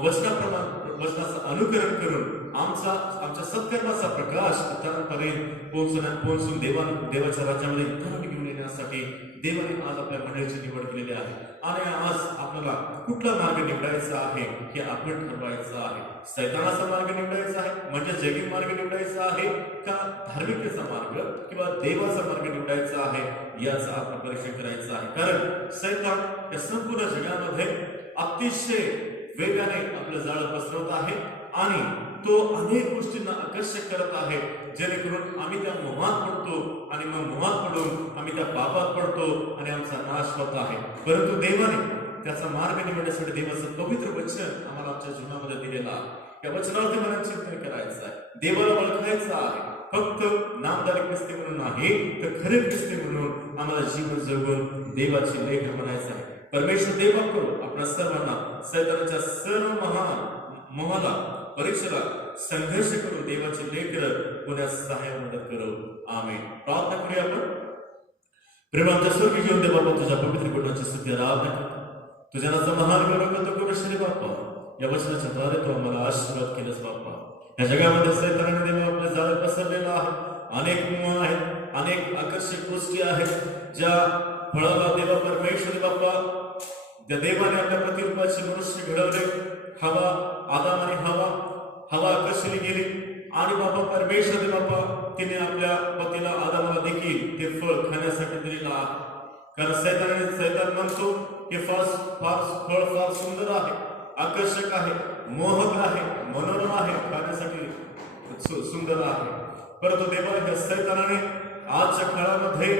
वचनाचं अनुकरण करून आमच्या सत्कर्माचा प्रकाश इतरांपर्यंत पोहोचून देवाच्या राज्यामध्ये इतरांना घेऊन येण्यासाठी देवाने आज आपल्या मंडळीची निवड केलेली आहे. आणि आज आपल्याला कुठला मार्ग निवडायचा आहे हे आपण ठरवायचं आहे. सैतानाचा मार्ग निवडायचा आहे म्हणजे जगी मार्ग निवडायचा आहे का धार्मिकतेचा मार्ग किंवा देवाचा मार्ग निवडायचा आहे याचा आपण परीक्षण करायचं आहे. कारण सैतान या संपूर्ण जगामध्ये अतिशय वेगाने आपलं जाळं पसरवत आहे आणि तो अनेक गोष्टींना आकर्षक करत आहे, जेणेकरून आम्ही त्या मोहात पडतो आणि मग मोहात पडून आम्ही त्या पापात पडतो आणि आमचा नाश होत आहे. परंतु देवाने त्याचा मार्ग निवडण्यासाठी देवाचं पवित्र वचन आम्हाला आमच्या जीवनामध्ये दिलेलं आहे. त्या वचनावरती मनन चिंतन करायचं आहे, देवाला ओळखायचं आहे. फक्त नामदारी ख्रिस्ती म्हणून नाही, तर खरे ख्रिस्ती म्हणून आम्हाला जीवन जगून देवाची लेख बनायचं आहे. परमेश्वर देवाकडून आपल्या सर्वांना सैतानाच्या सर्व मोहाला परीक्षेला संघर्ष करून देवाचे लेकर होण्यास सहाय्य मदत करू. आमेन. प्रार्थना करूया आपण. प्रेमाच्या स्वर्गीय जीवन दे बाबा, तुझ्या पवित्र गुणाची स्तुती आराधना करतो. तुझ्या नावाचा महान गौरव करतो. करुणा बाप्पा, या वचनाच्या द्वारे तू आम्हाला आशीर्वाद केलास बाप्पा. या जगामध्ये सैतानाने देवा आपल्या जाळ्यात पसरलेला आहे. अनेक मोह आहेत, अनेक आकर्षक गोष्टी आहेत, ज्या फळाला देवा परमेश्वर बाप्पा, त्या देवाने आपल्या प्रतिरूपाचे मनुष्य घडवले. हवा, आदाम आणि हवा आकर्षली गेली आणि बाबा परमेश्वर बाप्पा तिने आपल्या पतीला आदामाला देखील ते फळ खाण्यासाठी दिलेलं आहे. कारण सैतान म्हणतो की फळ फार सुंदर आहे, आकर्षक आहे, मोहक आहे, मनोरम आहे, खाण्यासाठी सुंदर आहे. परंतु देवा सैतानाने आजच्या काळामध्ये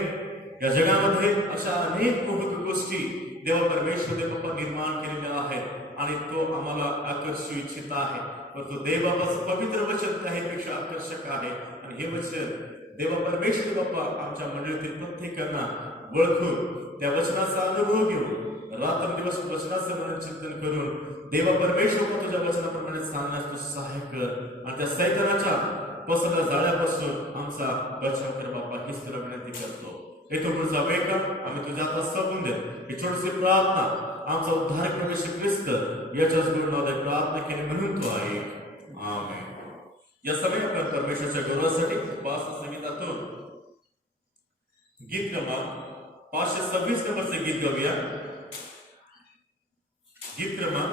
या जगामध्ये अशा अनेक मोहक गोष्टी देवा परमेश्वर देव निर्माण केलेल्या आहेत आणि तो आम्हाला आकर्षू इच्छित आहे. परंतु देवाचं पवित्र वचन त्यापेक्षा आकर्षक आहे आणि हे वचन देवा परमेश्वर बाप्पा आमच्या मंडळीतील प्रत्येकांना ओळखून त्या वचनाचा अनुभव घेऊन रात्रंदिवस वचनाचं मनन चिंतन करून देवा परमेश्वर तुझ्या वचनाप्रमाणे सांगण्यास तू सहाय्य कर आणि त्या सैतानाच्या पसरल्या जाळ्यापासून आमचा बचाव कर बाप्पा, हीच तुला विनंती करतो. येतो पुढचा वेळ आम्ही तुझ्या हातात सोपून देतो. ही छोटीशी प्रार्थना आमचा उद्धारक प्रभू येशू ख्रिस्त याच्याच नावाने प्रार्थना केली म्हणून तो आहे. आमेन. या सगळ्या आपण परमेश्वराच्या गौरवासाठी उपवास संगीतातून गीत क्रमांक 526 नंबरचे गीत गाऊया. गीत क्रमांक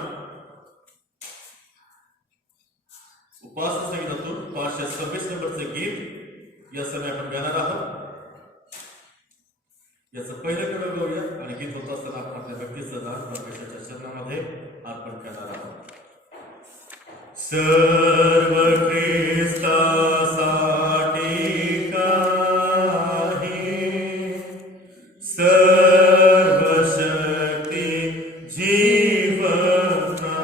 उपवास संगीतातून 526 नंबरचे गीत या समय आपण गाणार आहोत. याचं पहिलं कडं गाऊया आणि गीत होत असताना आपण आपल्या व्यक्तीचं दान परमेश्वराच्या चरणामध्ये अर्पण करणार आहोत. सर्व ख्रिस्तासाठी काही सर्व शक्ती जीवना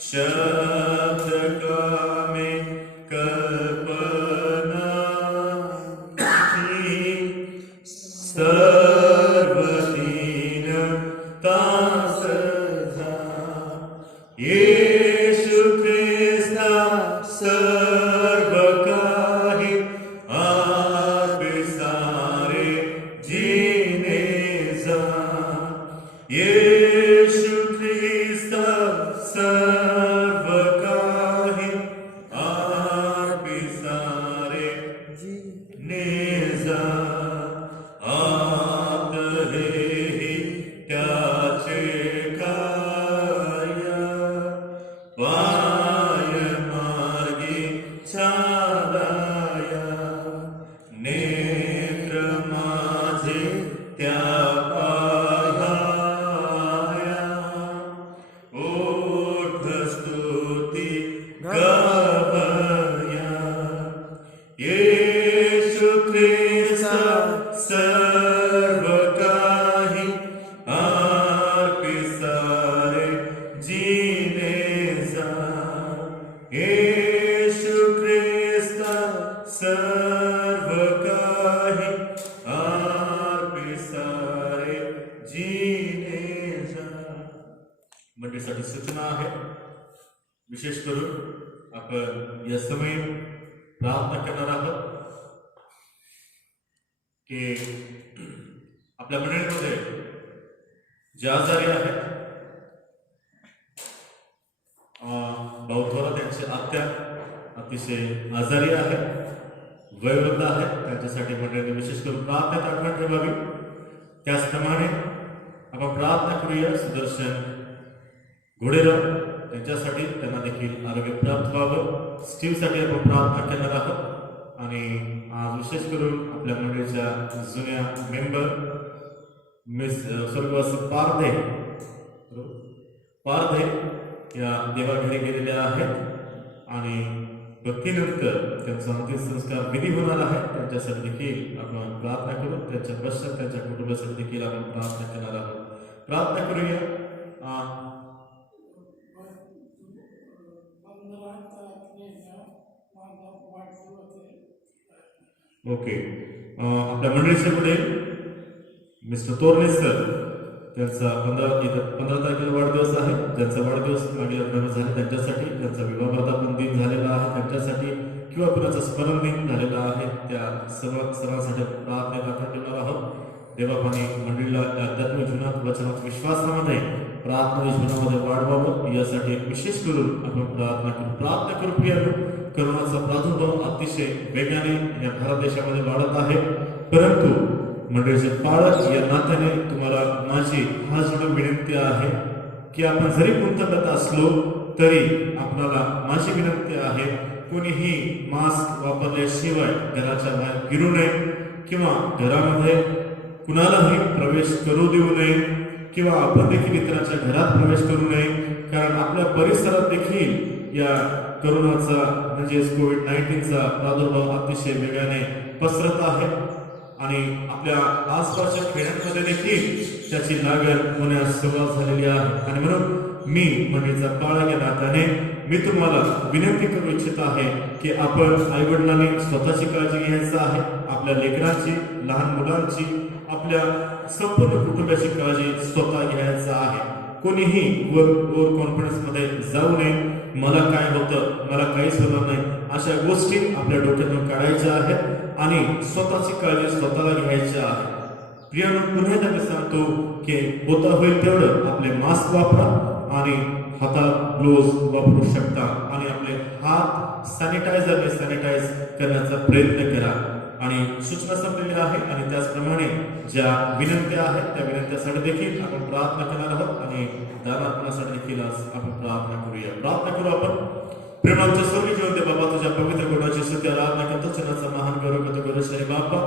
शब्द कामे कल्पना सर्वहीन तास येशू ख्रिस्ता सर्व काही आर्पिसारे जीने जा येशू ख्रिस्ता सर्व काही आर्पिसारे जीने जा आत हेही त्याचे पाय मार्गी चालाया नेत्र माझे त्या पाहाया ओठ स्तुती गावया येशू ख्रिस्ता सर्व काही अर्पिसारे जीने येशू ख्रिस्ता सर्व काही अर्पिसारे जीने जा. मंडळीसाठी सूचना आहे. विशेष करून आपण या समय प्रार्थना करणार आहोत की आपल्या मंडळीमध्ये जे आजारी आहेत, भाऊ थोरात त्यांची आत्या अतिशय आजारी आहे, वयोवृद्ध आहेत, त्यांच्यासाठी मंडळीने विशेष करून प्रार्थनेत आठवण ठेवावी. त्याचप्रमाणे आपण प्रार्थना करूया सुदर्शन घोडेराव त्यांच्यासाठी, त्यांना देखील आरोग्य प्राप्त व्हावं. स्टीवसाठी आपण प्रार्थना करणार आहोत. आणि आज विशेष करून आपल्या मंडळीच्या जुन्या मेंबर मिस स्वर्गवासी पारधे या देवाघरी गेलेल्या आहेत आणि भक्तीनंतर त्यांचा अंतिम संस्कार विधी होणार आहे. त्यांच्यासाठी देखील आपण प्रार्थना करू. त्यांच्या पश्चात त्यांच्या कुटुंबासाठी देखील आपण प्रार्थना करणार आहोत. प्रार्थना करूया. ओके, आपल्या मंडळीचे पुढे मिस्टर तोरणे सर, त्यांचा 15 तारखेला वाढदिवस आहे. ज्यांचा वाढदिवस मागील आठवड्यात झाला त्यांच्यासाठी, ज्यांचा विवाह वर्धापन दिन झालेला आहे त्यांच्यासाठी, किंवा कुणाचा स्मरण दिन झालेला आहे, त्या सर्वांसाठी प्रार्थना करणार आहोत. देवापाने मंडळीला आध्यात्मिक जीवनात, वचनात, विश्वासामध्ये, प्रार्थना जीवनामध्ये वाढवावं यासाठी विशेष करून आपण प्रार्थना करू. प्रार्थना करू. प्रियानो, करोनाचा प्रादुर्भाव अतिशय वेगाने या भारत देशामध्ये वाढत आहे, परंतु मंडळीचे पालक या नात्याने तुम्हाला माझी हा जोडून विनंती आहे की आपण जरी गुंतवणूक असलो तरी आपल्याला माझी विनंती आहे, कोणीही मास्क वापरल्याशिवाय घराच्या बाहेर फिरू नये किंवा घरामध्ये कुणालाही प्रवेश करू देऊ नये किंवा आपण देखील इतरांच्या घरात प्रवेश करू नये. कारण आपल्या परिसरात देखील या करोनाचा म्हणजेच कोविड-19चा प्रादुर्भाव अतिशय वेगाने पसरत आहे आणि आपल्या आसपासच्या खेड्यांमध्ये देखील त्याची लागण होण्यास सुरुवात झालेली आहे. आणि म्हणून मी मंडळीचा पाळग या नात्याने मी तुम्हाला विनंती करू इच्छित आहे की आपण आईवडिलांनी स्वतःची काळजी घ्यायची आहे, आपल्या लेकरांची, लहान मुलांची, आपल्या संपूर्ण कुटुंबाची काळजी स्वतः घ्यायचं आहे. कोणीही ओव्हर कॉन्फिडन्स मध्ये जाऊ नये. मला काय होतं, मला काहीच होणार नाही, अशा गोष्टी आपल्या डोक्यातून काढायच्या आहेत आणि स्वतःची काळजी स्वतःला घ्यायची आहे. प्रियानो, पुन्हा एकदा मी सांगतो की होता होईल तेवढं आपले मास्क वापरा आणि हातात ग्लोव्ज वापरू शकता आणि आपले हात सॅनिटायझरने सॅनिटाईज करण्याचा प्रयत्न करा. आणि सूचना संपलेली आहे आणि त्याचप्रमाणे ज्या विनंत्या आहेत त्या विनंत्यासाठी देखील आपण प्रार्थना करणार आहोत आणि दानार्पणासाठी देखील आज आपण प्रार्थना करूया. प्रार्थना करू आपण. प्रेमाच्या स्वर्गीय जेवते बाबा, तुझ्या पवित्र गुणाची स्तुती आराधना करतो. चनाचा महान गौरव करतो. गौरवशाली बाप्पा,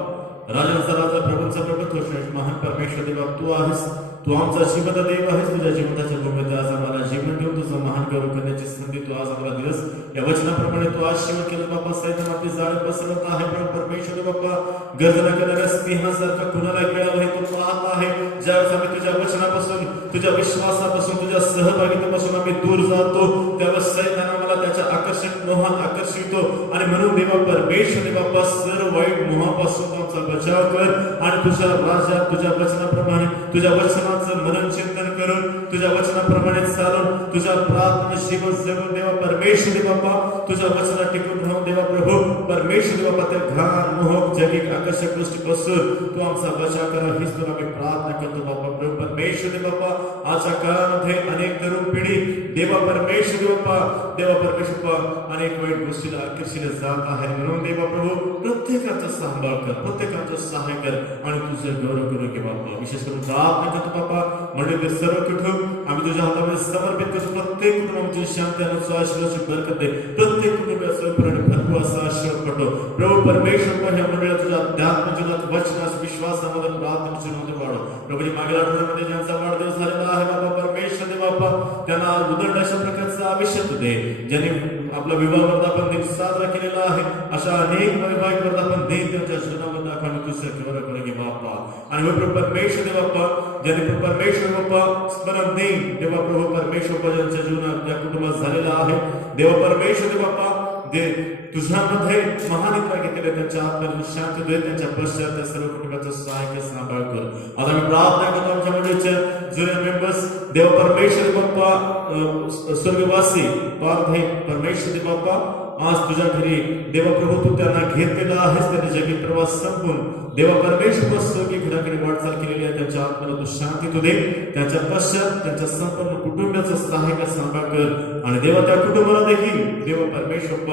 राजांचा राजा, प्रभूंचा प्रभू, तो महान परमेश्वर देवा तू आहेस. तू आमचा जिवंत देव आहेस. तुझ्या जिवंताच्या भूमीत आज आम्हाला जीवन देऊन तुझा महान गौरव करण्याची संधी तू आज आम्हाला दिलस. या वचनाप्रमाणे तू आज शेवट केलं बाप्पा. सैतान आपली जाळे पसरत आहे, पण परमेश्वर बाप्पा गर्जना करणाऱ्या सिंहासारखा कुणाला गिळावं हे तू पाहत आहे. ज्यावेळेस आम्ही तुझ्या वचनापासून, तुझ्या विश्वासापासून, तुझ्या सहभागितेपासून आम्ही दूर जातो, त्यावेळेस सैतान आम्हाला त्याच्या आकर्षक मोहात आकर्षितो आणि म्हणून देवा परमेश्वर बाप्पा सर्व वाईट मोहापासून आमचा आमचा बचाव कर आणि तुझ्या राजा तुझ्या वचनाप्रमाणे तुझ्या वचनाचं मनन चिंतन करून तुझ्या वचनाप्रमाणे चालून तुझ्या प्रार्थना जीवन जगून देवा परमेश्वर बाप्पा तुझ्या वचनात टिकून राहून देवा प्रभू परमेश्वर बाप्पा त्या घाण मोहक जगिक आकर्षक गोष्टीपासून तू आमचा बचाव करा हीच तुला मी प्रार्थना करतो बाप्पा प्रभू परमेश्वर बाप्पा आजच्या काळामध्ये अनेक तरुण पिढी देवा परमेश्वर बाप्पा देवा परमेश्वर बाप्पा अनेक वाईट गोष्टीला आकर्षित जात आहे म्हणून देवा प्रभू प्रत्येकाचा सांभाळ कर प्रत्येकाचं सहाय कर आणि तुझं गौरव करू घे बाप्पा विशेष करून प्रार्थना करतो बाप्पा म्हणजे सर्व कुटुंब आम्ही तुझ्या हातामध्ये समर्पित करतो प्रत्येक कुटुंबाची शांती आणि आशीर्वादाची बरकत दे प्रत्येक कुटुंबाचा भरपूर असा आशीर्वाद पडतो प्रभू परमेश्वर ह्या मंडळात तुझ्या अध्यात्म जीवनात वचनात विश्वासामध्ये प्रार्थना जीवनामध्ये वाढव प्रभूजी मागील आठवड्यामध्ये ज्यांचा वाढदिवस झालेला आहे बाबा परमेश्वर दे बाप्पा त्यांना उदंड अशा प्रकारचं आयुष्य दे ज्यांनी आपला विवाह वर्धापन दिन साजरा केलेला आहे अशा अनेक वैवाहिक वर्धापन दिन त्यांच्या जीवनामध्ये आम्ही तुझं गौरव करू घे बाप्पा आणि प्रभू परमेश्वर दे बाप्पा ज्यांनी परमेश्वर बाप्पा स्मरण दिन देवा प्रभू परमेश्वर ज्यांच्या जीवनात त्या कुटुंबात झालेला आहे देवा परमेश्वर दे बाप्पा दे तुझ्यामध्ये महान इतका घेतलेले त्यांच्या आत्म्याला शांती दे त्यांच्या पश्चात त्या सर्व कुटुंबाचं सहाय्य सांभाळ कर आता मी प्रार्थना करतो आमच्या मंडळीच्या जुन्या मेंबर्स देव परमेश्वर बाप्पा स्वर्गवासी पार्थे परमेश्वर बाप्पा आज तुझ्या घरी देवा प्रभू तू त्यांना घेतलेला आहेस त्यांनी जगी प्रवास संपून देवा परमेश्वर स्वर्गी घराकडे वाटचाल केलेली आहे त्यांच्या आत्म्याला तू शांती तू दे त्यांच्या पश्चात त्यांच्या संपूर्ण कुटुंबाचं सहाय्य सांभाळ कर आणि देवा त्या कुटुंबाला देखील देवा परमेश्वर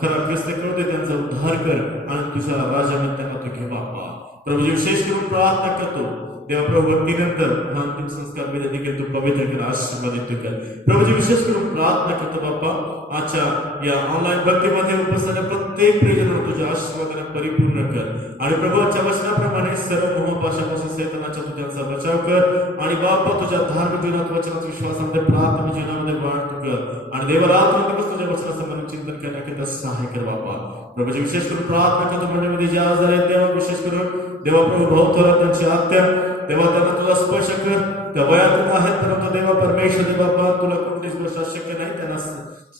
खरा ख्रिस्त करू दे त्यांचा उद्धार कर आणि तुझ्या राजाने त्यांना तू घे बाप्पा प्रभूजी विशेष करून प्रार्थना करतो देवा प्रभू भक्तीनंतर अंतिम संस्कार मध्ये देखील तू पवित्र कर आशीर्वादित कर प्रभूजी विशेष करून प्रार्थना करतो बाप्पा आजच्या या ऑनलाईन भक्तीमध्ये उपस्थित प्रत्येक प्रियजनाला तुझ्या आशीर्वादाने परिपूर्ण कर आणि प्रभूच्या वचनाप्रमाणे सर्व मोहपाशापासून सैतानाच्या तू त्यांचा बचाव कर आणि बाप्पा तुझ्या धार्मिक जीवनात वचनात विश्वासामध्ये प्रार्थना जीवनामध्ये वाढ कर आणि देवा रात्र दिवस तुझ्या वचनाचं मन चिंतन करण्याकरिता सहाय्य कर बाप्पा प्रभूजी विशेष करून प्रार्थना करतो मंडळीमध्ये जे आजार आहेत देवा विशेष करून देवा प्रभू भाऊ थोरा त्यांची आत्या देवा त्यांना तुझा स्पर्श कर त्या वयातून आहेत परंतु देवा परमेश्वर दे बाप्पा तुला कोणतीच गोष्ट शक्य नाही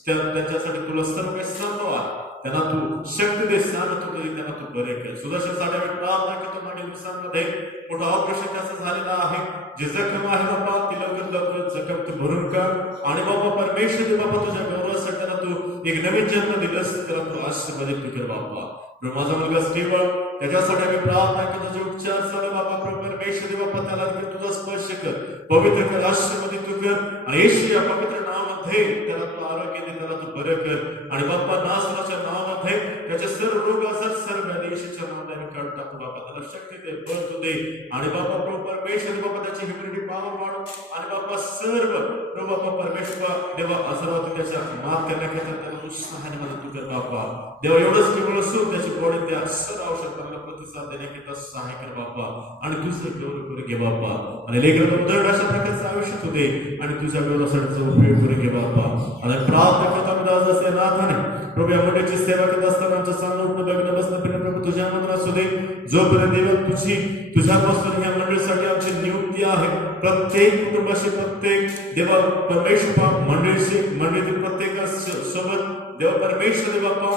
त्यांच्यासाठी तुला सर्व काही संभव आहे त्यांना तू शक्ती दे सांग तू कधी त्यांना तू बरे कर सुदर्शनसाठी आम्ही प्रार्थना करतो मागील दिवसांमध्ये मोठा ऑपरेशन त्याचं झालेला आहे जे जखम आहे बाबा ती लवकर जखम तू भरून काढ आणि बाबा परमेश्वर दे बाबा तुझ्या गौरवासाठी त्यांना तू एक नवीन जन्म दिलंस त्याला तू आशीर्वादित कर बाप्पा माझा मुलगा स्टीवन त्याच्यासाठी आम्ही प्रार्थना करतो जे उपचार चालू बाबा परमेश्वर दे बाप्पा त्याला तुझा स्पर्श कर पवित्र कर आशीर्वादित तू कर आणि येशू या पवित्र नावामध्ये त्याला तू आरोग्य दे त्याला तू बरं कर आणि बाप्पा नासराच्या नावामध्ये त्याचे सर्व रोग आजार सर्व येशूच्या नावाने काढून टाकू बाप्पा त्याला शक्ती दे बळ तू दे आणि बाप्पा प्रभू परमेश्वर बाप्पा त्याची ह्युमिनिटी पॉवर वाढव आणि बाप्पा सर्व प्रभू बाप्पा परमेश्वर देवा आजारातून त्याच्या मात करण्याकरिता त्याला उत्साहाने मदत तू कर बाप्पा देवा एवढंच केवळ असून त्याची बॉडी त्या सर्व औषधांना प्रतिसाद देण्याकरिता सहाय्य कर बाप्पा आणि तुझं गौरव करू घे बाप्पा आणि लेकराला उदंड अशा प्रकारचं आयुष्य तू दे आणि तुझ्या गौरवासाठीचा उपयोग करू घे बाप्पा आणि प्रार्थना करता मी दास असते नाथाने प्रभू या मंडळीची सेवा करत असताना आमचं चांगलं उठणं बघणं बसणं फिरणं प्रभू तुझ्या मनात असू दे जोपर्यंत देवा तुझ्यापासून या मंडळीसाठी आमची नियुक्ती आहे प्रत्येक कुटुंबाशी प्रत्येक देवा परमेश्वर मंडळीतील प्रत्येकासोबत देवा परमेश्वर दे बाप्पा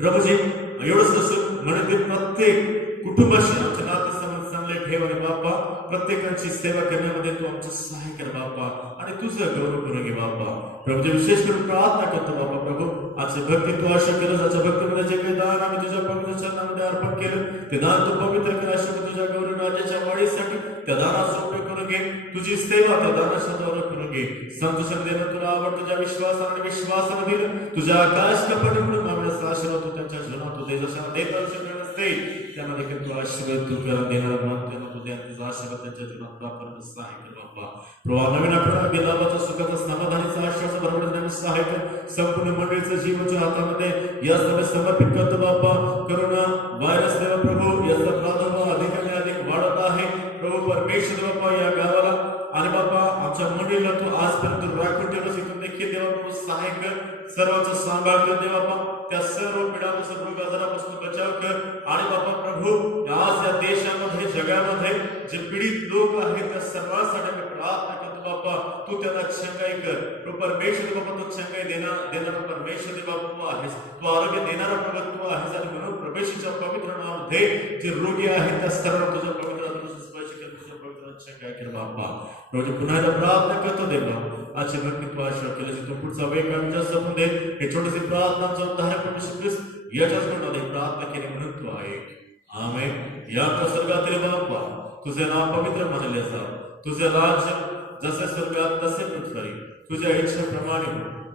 प्रभूजी एवढंच असं मंडळीतील प्रत्येक कुटुंबाशी आमच्या नातेसंबंध चांगले ठेव आणि बाप्पा प्रत्येकाची सेवा करण्यामध्ये तू आमचं सहाय्य कर बाप्पा आणि तुझं गौरव करू घे बाप्पा प्रभूजी विशेष करून प्रार्थना करतो बाप्पा प्रभू आजचे भक्ती तू आशा केलं ज्याच्या भक्तीमध्ये जे काही दान आम्ही तुझ्या पवित्र चरणामध्ये अर्पण केलं ते दान तू पवित्र कर अशा तुझ्या गौरव राज्याच्या वाढीसाठी त्या दानाचा उपयोग करून घे तुझी सेवा त्या दानाच्या द्वारा करून घे संतोषाने देणं तुला आवड तुझ्या विश्वासाने दिलं तुझ्या आकाश कपडून मागण्याचा आशीर्वाद तू त्यांच्या जीवनात तू दे जशा देत असते त्यांना देखील तू आशीर्वाद तू करा देणार त्यांना तू द्या तुझा आशीर्वाद त्यांच्या जीवनात प्राप्त सहाय्य कर बाप्पा प्रभा नवीन आठवडा गेला सुखाचा समाधानाचा आश्वास भरवण्यासाठी सहाय्य कर संपूर्ण मंडळीचं जीवनच्या हातामध्ये या सगळं समर्पित करतो बाप्पा करोना व्हायरस देवा प्रभू याचा प्रादुर्भाव अधिकाने अधिक वाढत आहे प्रभू परमेश्वर बाप्पा या गावाला आणि बाप्पा आमच्या मंडळीला तू आजपर्यंत राखून ठेवलं इथून देखील देवा प्रभू सहाय्य कर सर्वांचा सांभाळ कर देवा बाप्पा त्या सर्व पिढापासून रोग आजारापासून बचाव कर. आणि बाबा प्रभू, आज या देशामध्ये जगामध्ये जे पीडित लोक आहेत त्या सर्वांसाठी मी प्रार्थना करतो बाबा, तू त्यांना चंगाई कर. तू परमेश्वर बाबा, तू चंगाई देणारा परमेश्वर बाबा तू आहेस. तू आरोग्य देणारा प्रभू तू आहेस. आणि म्हणून प्रभूच्या पवित्र नामामध्ये जे रोगी आहेत त्या सर्व तुझ्या पवित्र आत्म्याचा स्पर्श कर. तुझ्या पवित्र चंगाई कर बाबा. रोज पुन्हा एकदा प्रार्थना करतो देवा, आजची भक्ती तू आशीर्वाद केल्याची तू पुढचा वेग आमच्या समोर दे. हे छोटीशी प्रार्थना आमचा उद्धारक प्रभू ख्रिस्त याच्याच गुणाने प्रार्थना केली म्हणून तू आहे. आमेन. या स्वर्गातील बाप्पा, तुझे नाव पवित्र मानले जा. तुझे राज्य जसे स्वर्गात तसे पृथ्वीवर. तुझ्या इच्छेप्रमाणे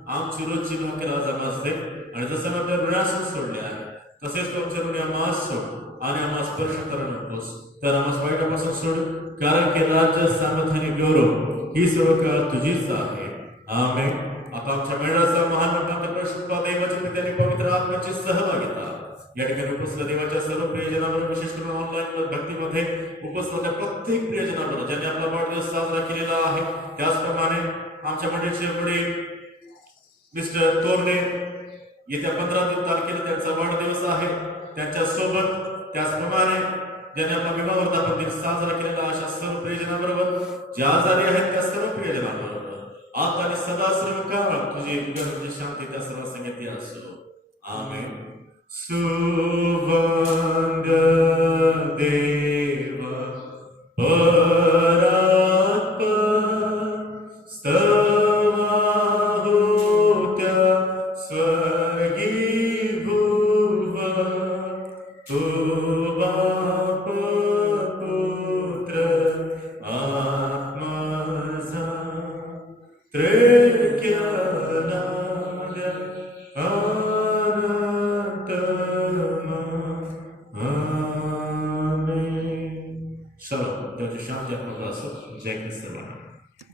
आमची रोजची भाकर आज आम्हास दे. आणि जसं मी आपल्या ऋणासून सोडले आहे तसेच तू आमच्या ऋणी आम्हास सोड. आणि आम्हास स्पर्श करू नकोस, तर आम्हास वाईटापासून सोड. कारण की राज्य, सामर्थ्य आणि गौरव ही सर्व काळ तुझीच आहे. आमेन. आता आमच्या मंडळाचा महान परिशुद्ध देवाच्या पित्याने पवित्र आत्म्याची सहभागिता या ठिकाणी उपस्थित देवाच्या सर्व प्रियजनांवर, विशेष करून ऑनलाईन भक्तीमध्ये उपस्थित प्रत्येक प्रियजनांवर ज्यांनी आपला वाढदिवस साजरा केलेला आहे, त्याचप्रमाणे आमच्या मंडळीचे वडील मिस्टर तोरणे येत्या 15 तारखेला त्यांचा वाढदिवस आहे, त्यांच्या सोबत त्याचप्रमाणे ज्यांनी आपला विवाह वर्धापन दिन साजरा केलेला अशा सर्व प्रियजनांबरोबर, जे आजारी आहेत त्या सर्व प्रियजनांबरोबर आता आणि सदा सर्व काळ तुझी शांती त्या सर्व संगती असो. आमेन. शुभ